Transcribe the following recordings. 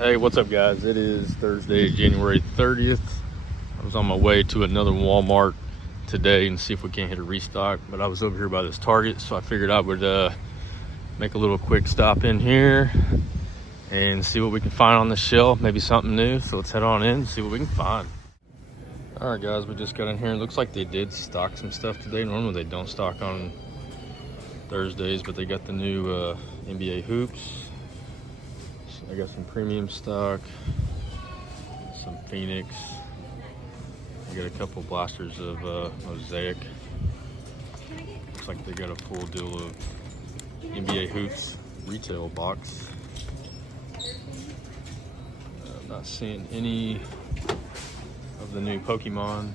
Hey, what's up, guys? It is Thursday, January 30th. I was on my way to another Walmart today and see if we can't hit a restock, but I was over here by this Target, so I figured I would make a little quick stop in here and see what we can find on the shelf, maybe something new. So let's head on in and see what we can find. All right, guys, we just got in here. It looks like they did stock some stuff today. Normally they don't stock on Thursdays, but they got the new NBA hoops. I got some premium stock, some Phoenix. I got a couple blasters of Mosaic. Looks like they got a full deal of NBA hoops retail box. I'm not seeing any of the new Pokemon.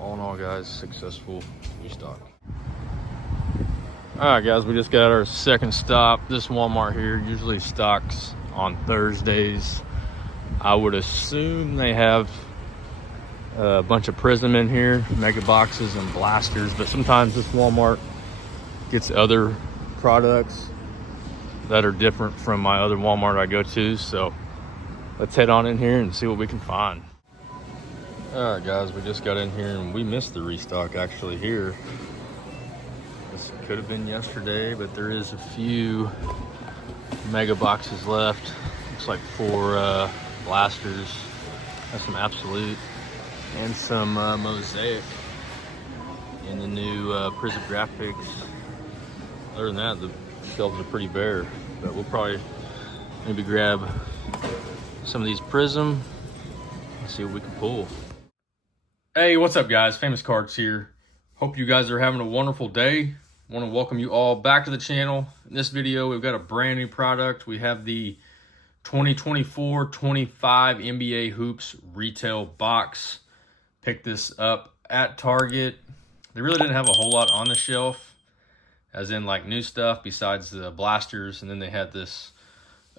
All in all, guys, successful restock. All right, guys, we just got our second stop. This Walmart here usually stocks on Thursdays. I would assume they have a bunch of Prism in here, mega boxes and blasters, but sometimes this Walmart gets other products that are different from my other Walmart I go to. So let's head on in here and see what we can find. All right, guys, we just got in here and we missed the restock actually here. This could have been yesterday, but there is a few mega boxes left. Looks like 4 blasters. That's some Absolute and some Mosaic in the new Prism Graphics. Other than that, the shelves are pretty bare, but we'll probably maybe grab some of these Prism and see what we can pull. Hey, what's up, guys? Famous Cards here. Hope you guys are having a wonderful day. I want to welcome you all back to the channel. In this video, we've got a brand new product. We have the 2024-25 NBA Hoops retail box. Picked this up at Target. They really didn't have a whole lot on the shelf, as in like new stuff besides the blasters, and then they had this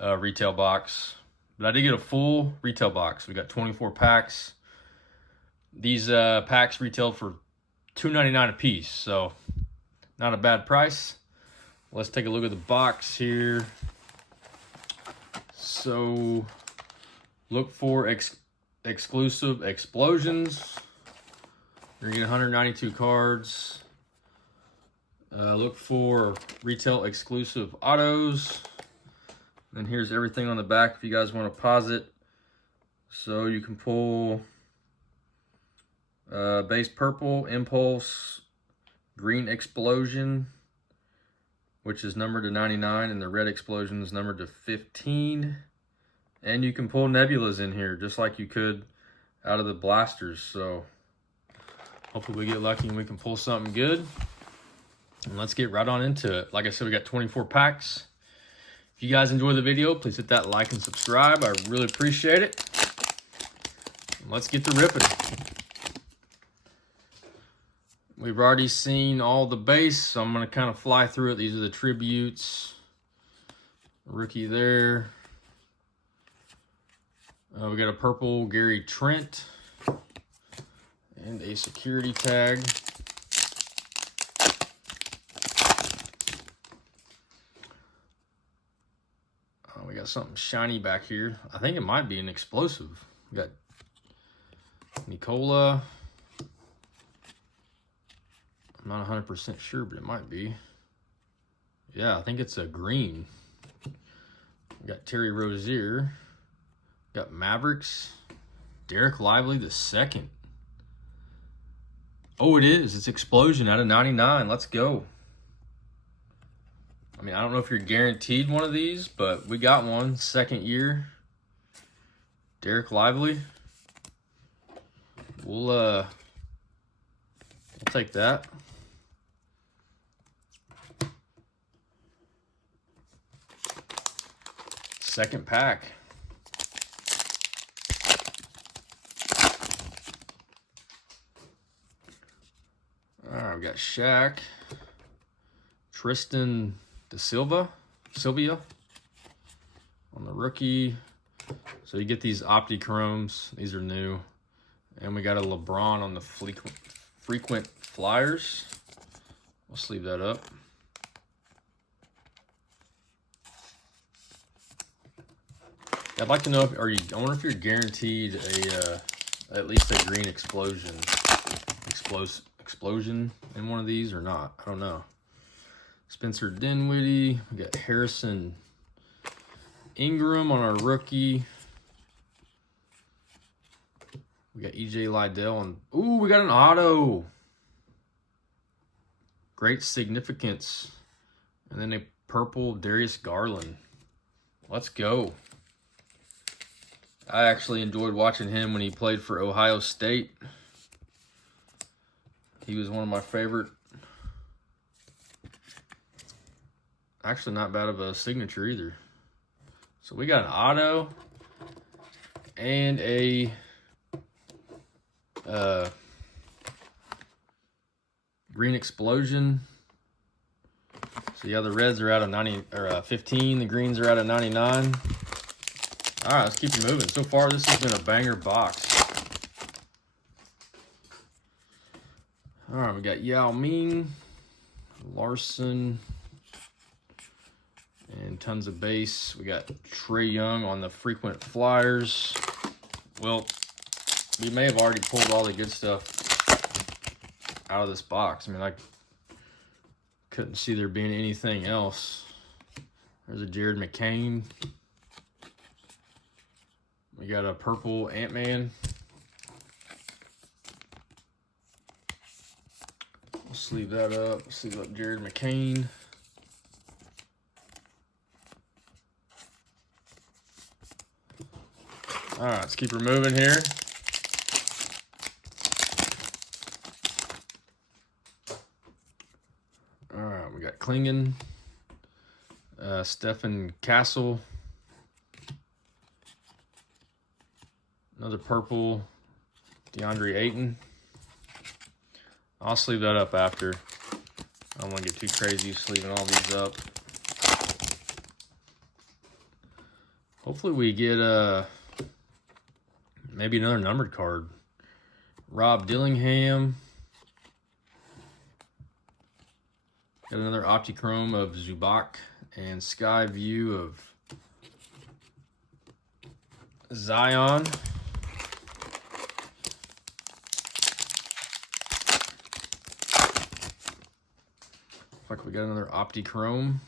retail box. But I did get a full retail box. We got 24 packs. These packs retailed for $2.99 a piece, so not a bad price. Let's take a look at the box here. So look for exclusive explosions. You're gonna get 192 cards. Look for retail exclusive autos. And here's everything on the back if you guys want to pause it. So you can pull base purple, impulse, green explosion, which is numbered to 99, and the red explosion is numbered to 15. And you can pull nebulas in here just like you could out of the blasters. So hopefully we get lucky and we can pull something good. And let's get right on into it. Like I said, we got 24 packs. If you guys enjoy the video, please hit that like and subscribe. I really appreciate it. And let's get to ripping. We've already seen all the base, so I'm going to kind of fly through it. These are the tributes. Rookie there. We got a purple Gary Trent. And a security tag. We got something shiny back here. I think it might be an explosive. We got Nikola. I'm not 100% sure, but it might be. Yeah, I think it's a green. We got Terry Rozier. Got Mavericks. Derek Lively the second. Oh, it is. It's Explosion out of 99. Let's go. I mean, I don't know if you're guaranteed one of these, but we got one. Second year. Derek Lively. We'll take that. Second pack. All right, we got Shaq, Tristan Sylvia on the rookie. So you get these Optichromes. These are new. And we got a LeBron on the frequent flyers. We'll sleeve that up. I'd like to know if I wonder if you're guaranteed a at least a green explosion in one of these or not. I don't know. Spencer Dinwiddie. We got Harrison Ingram on our rookie. We got EJ Liddell and ooh, we got an auto. Great significance. And then a purple Darius Garland. Let's go. I actually enjoyed watching him when he played for Ohio State. He was one of my favorite. Actually, not bad of a signature either. So we got an auto and a green explosion. So yeah, the reds are out of 90 or 15. The greens are out of 99. All right, let's keep it moving. So far, this has been a banger box. All right, we got Yao Ming, Larson, and tons of base. We got Trae Young on the frequent flyers. Well, we may have already pulled all the good stuff out of this box. I mean, I couldn't see there being anything else. There's a Jared McCain. We got a purple Ant-Man. We'll sleeve that up. Sleeve up Jared McCain. All right, let's keep her moving here. All right, we got Klingon, Stephen Castle, another purple DeAndre Ayton. I'll sleeve that up after. I don't want to get too crazy sleeving all these up. Hopefully we get maybe another numbered card. Rob Dillingham. Got another Optichrome of Zubac and Sky View of Zion. Looks like we got another Optichrome.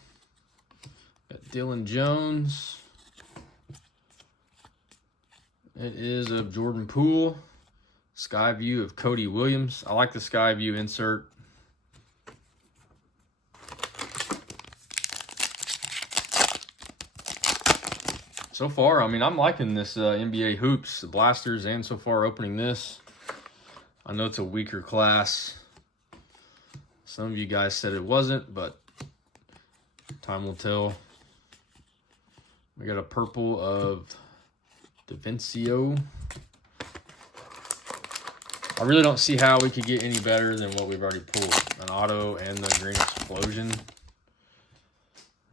Got Dylan Jones. It is of Jordan Poole. Sky View of Cody Williams. I like the Sky View insert. So far, I mean, I'm liking this NBA Hoops, the Blasters, and so far opening this. I know it's a weaker class. Some of you guys said it wasn't, but time will tell. We got a purple of DaVincio. I really don't see how we could get any better than what we've already pulled. An auto and the green explosion.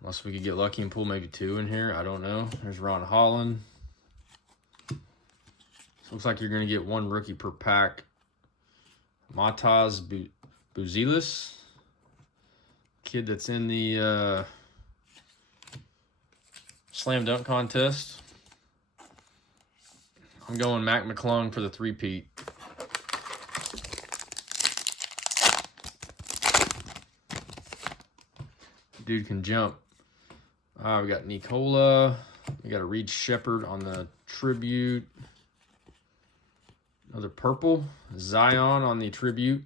Unless we could get lucky and pull maybe two in here. I don't know. There's Ron Holland. Looks like you're going to get one rookie per pack. Mataz Buzelis. Kid that's in the slam dunk contest. I'm going Mac McClung for the three-peat. Dude can jump. We got Nicola. We got a Reed Shepherd on the tribute. Another purple. Zion on the tribute.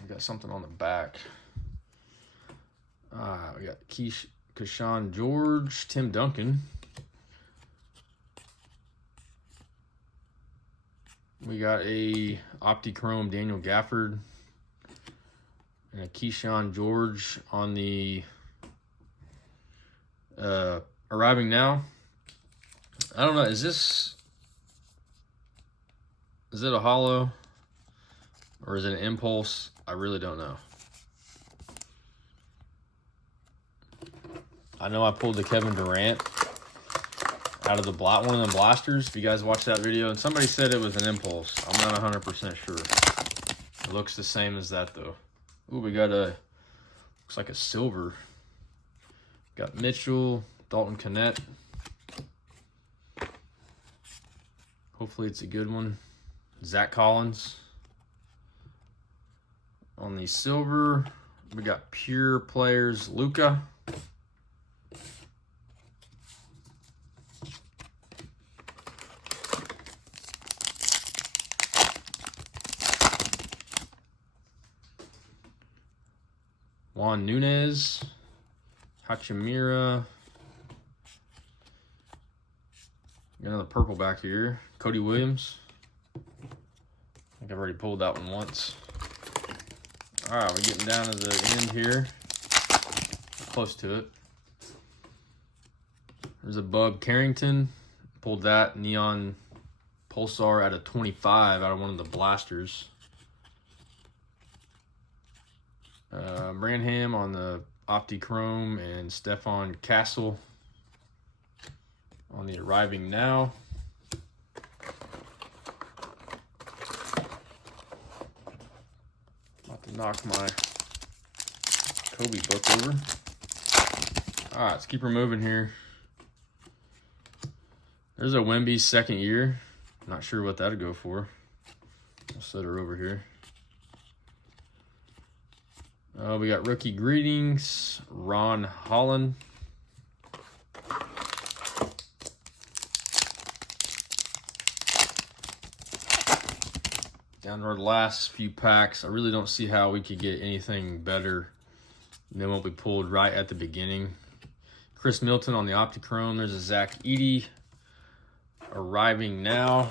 We got something on the back. We got Keyshawn George, Tim Duncan. We got a Optichrome Daniel Gafford and a Keyshawn George on the arriving now. I don't know. Is it a holo or is it an impulse? I really don't know. I know I pulled the Kevin Durant out of the one of the blasters. If you guys watched that video, and somebody said it was an impulse. I'm not 100% sure. It looks the same as that though. Ooh, we got a, looks like a silver. Got Mitchell, Dalton Knecht. Hopefully it's a good one. Zach Collins. On the silver, we got Pure Players, Luka. Juan Nunez, Hachimura. Got another purple back here. Cody Williams. I think I've already pulled that one once. All right, we're getting down to the end here. Close to it. There's a Bub Carrington. Pulled that Neon Pulsar out of 25 out of one of the blasters. Branham on the Optichrome and Stefan Castle on the Arriving Now. About to knock my Kobe book over. All right, let's keep her moving here. There's a Wemby's second year. Not sure what that'd go for. I'll set her over here. We got Rookie Greetings, Ron Holland. Down to our last few packs. I really don't see how we could get anything better than what we pulled right at the beginning. Chris Milton on the Optichrome. There's a Zach Edey. Arriving Now.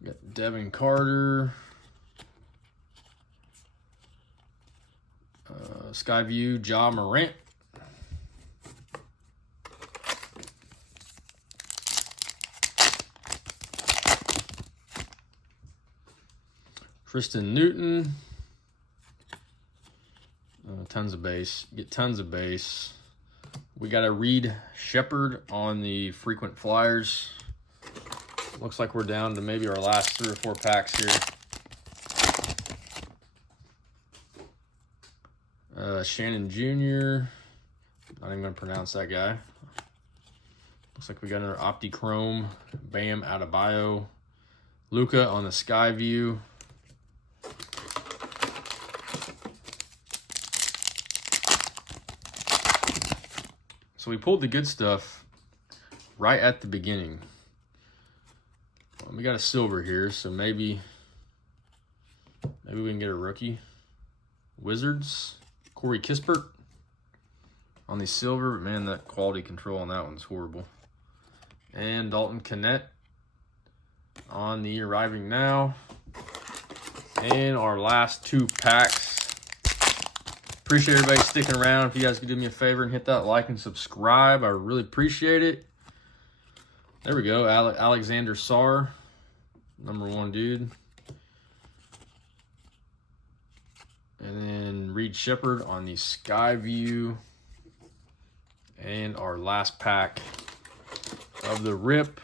We got Devin Carter. Skyview, Ja Morant. Tristan Newton. Tons of base. Get tons of base. We got a Reed Shepard on the frequent flyers. Looks like we're down to maybe our last 3 or 4 packs here. Shannon Jr. Not even going to pronounce that guy. Looks like we got another Optichrome. Bam Adebayo. Luka on the Skyview. So we pulled the good stuff right at the beginning. We got a silver here, so maybe we can get a rookie. Wizards, Corey Kispert on the silver, but man, that quality control on that one's horrible. And Dalton Knecht on the Arriving Now. And our last 2 packs. Appreciate everybody sticking around. If you guys could do me a favor and hit that like and subscribe, I really appreciate it. There we go, Alexander Sarr, #1 dude. And then Reed Shepard on the Skyview. And our last pack of the rip.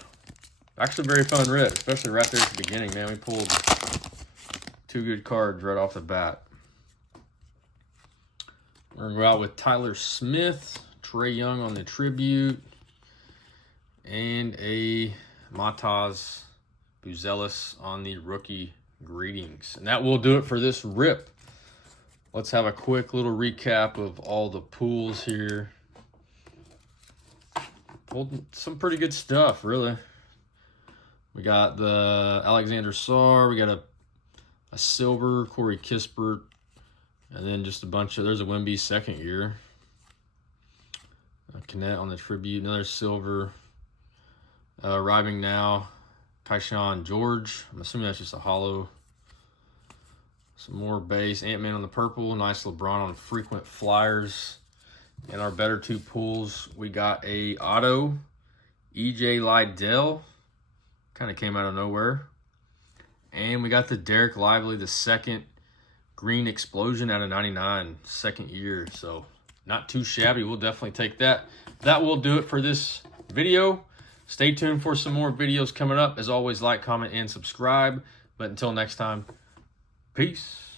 Actually, very fun rip, especially right there at the beginning, man. We pulled 2 good cards right off the bat. We're going to go out with Tyler Smith, Trae Young on the Tribute, and a Mataz Buzelis on the Rookie Greetings. And that will do it for this rip. Let's have a quick little recap of all the pools here. Pulled some pretty good stuff, really. We got the Alexander Sarr. We got a silver, Corey Kispert. And then just a bunch of, there's a Wemby second year. Knecht on the Tribute, another silver. Arriving Now, Kaishan George. I'm assuming that's just a hollow. Some more base. Ant-Man on the purple. Nice LeBron on frequent flyers. In our better 2 pools, we got a auto EJ Liddell. Kind of came out of nowhere. And we got the Derek Lively, the second Green Explosion out of 99, second year. So not too shabby. We'll definitely take that. That will do it for this video. Stay tuned for some more videos coming up. As always, like, comment, and subscribe. But until next time, peace.